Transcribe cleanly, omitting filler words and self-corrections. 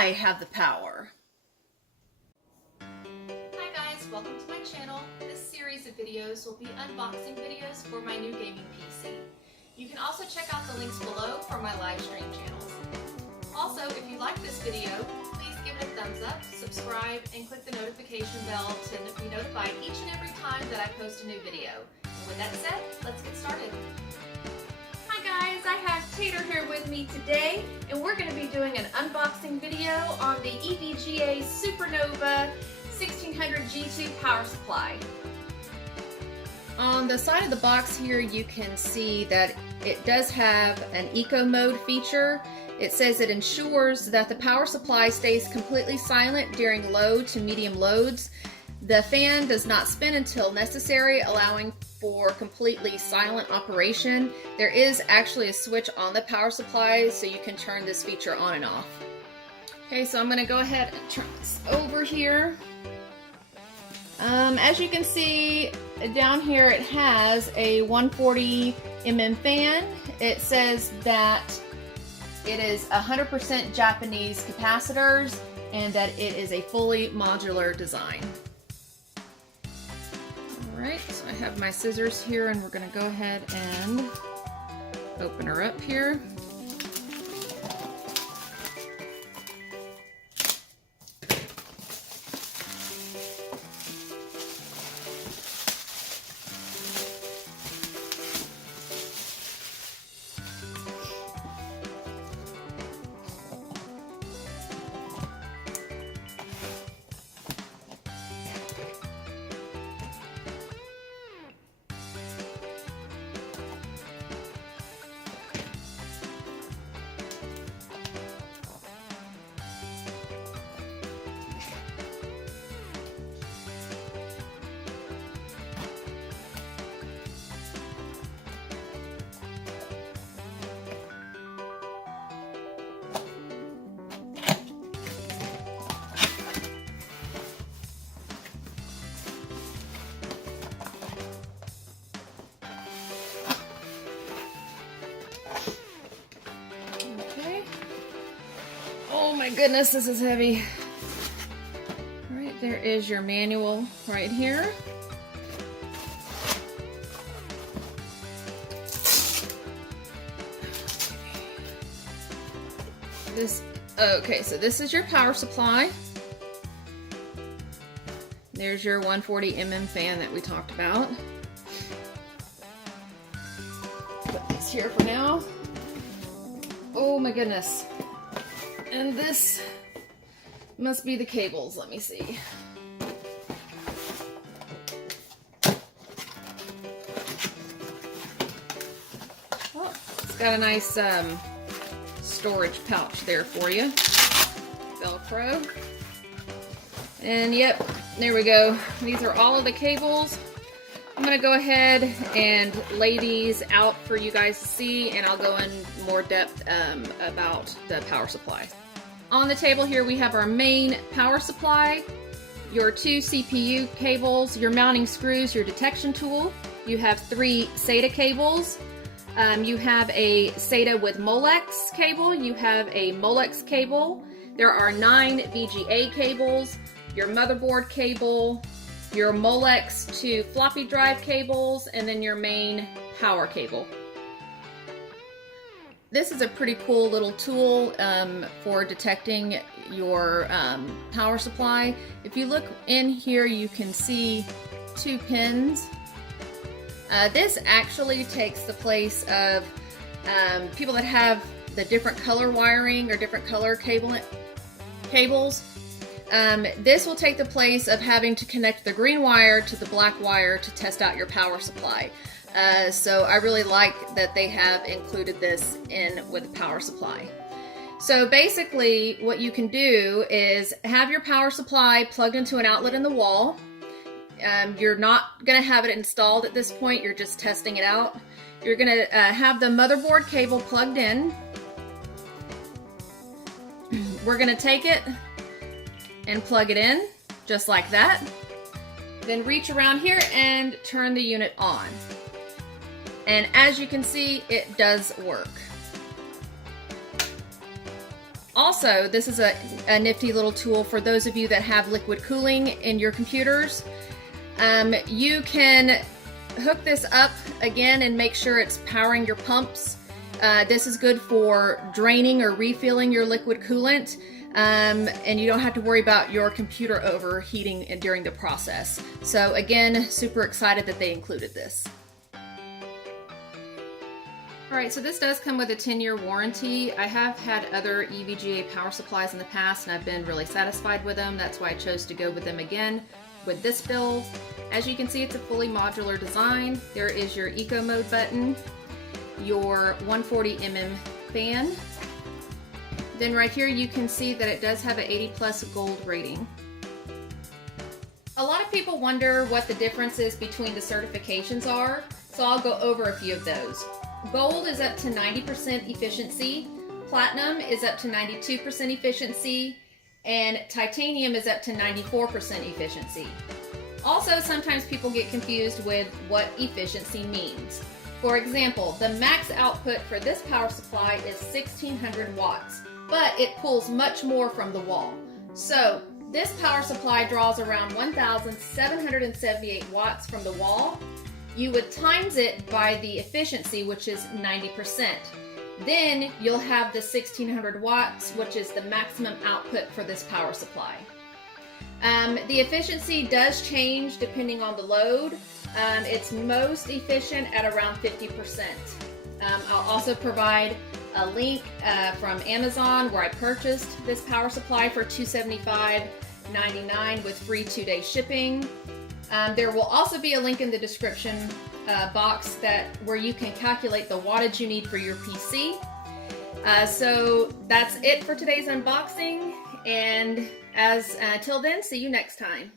I have the power. Hi guys, welcome to my channel. This series of videos will be unboxing videos for my new gaming PC. You can also check out the links below for my live stream channels. Also, if you like this video, please give it a thumbs up, subscribe, and click the notification bell to be notified each and every time that I post a new video. And with that said, let's get started. Hi guys, I have Tater here with me today, and we're going to be doing an unboxing video on the EVGA SuperNova1600 G2 power supply. On the side of the box here, you can see that it does have an eco mode feature. It says it ensures that the power supply stays completely silent during low to medium loads. The fan does not spin until necessary, allowing for completely silent operation. There is actually a switch on the power supply, so you can turn this feature on and off. Okay, so I'm going to go ahead and turn this over here. As you can see down here, it has a 140 mm fan. It says that it is 100% Japanese capacitors and that it is a fully modular design. Alright, so I have my scissors here and we're going to go ahead and open her up here. Oh my goodness, this is heavy. Alright, there is your manual right here. Okay, so this is your power supply. There's your 140 mm fan that we talked about. Put this here for now. Oh my goodness. And this must be the cables. Let me see. Oh, it's got a nice storage pouch there for you. Velcro. And yep, there we go. These are all of the cables. I'm going to go ahead and lay these out for you guys to see, and I'll go in more depth about the power supply. On the table here we have our main power supply, your two CPU cables, your mounting screws, your detection tool. You have 3 SATA cables. You have a SATA with Molex cable. You have a Molex cable. There are 9 VGA cables, your motherboard cable, your Molex to floppy drive cables, and then your main power cable. This is a pretty cool little tool for detecting your power supply. If you look in here, you can see 2 pins. This actually takes the place of people that have the different color wiring or different color cables. This will take the place of having to connect the green wire to the black wire to test out your power supply. So I really like that they have included this in with the power supply. So basically what you can do is have your power supply plugged into an outlet in the wall. You're not going to have it installed at this point, you're just testing it out. You're going to have the motherboard cable plugged in. We're going to take it and plug it in just like that. Then reach around here and turn the unit on. And as you can see, it does work. Also, this is a nifty little tool for those of you that have liquid cooling in your computers. You can hook this up again and make sure it's powering your pumps. This is good for draining or refilling your liquid coolant, and you don't have to worry about your computer overheating during the process. So again, super excited that they included this. Alright, so this does come with a 10-year warranty. I have had other EVGA power supplies in the past and I've been really satisfied with them. That's why I chose to go with them again with this build. As you can see, it's a fully modular design. There is your eco mode button, your 140mm fan. Then right here you can see that it does have an 80+ gold rating. A lot of people wonder what the differences between the certifications are, so I'll go over a few of those. Gold is up to 90% efficiency, platinum is up to 92% efficiency, and titanium is up to 94% efficiency. Also, sometimes people get confused with what efficiency means. For example, the max output for this power supply is 1600 watts, but it pulls much more from the wall. So this power supply draws around 1778 watts from the wall. You would times it by the efficiency, which is 90%. Then you'll have the 1600 watts, which is the maximum output for this power supply. The efficiency does change depending on the load. It's most efficient at around 50%. I'll also provide a link from Amazon where I purchased this power supply for $275.99 with free 2-day shipping. There will also be a link in the description box where you can calculate the wattage you need for your PC. So that's it for today's unboxing, and until then, see you next time.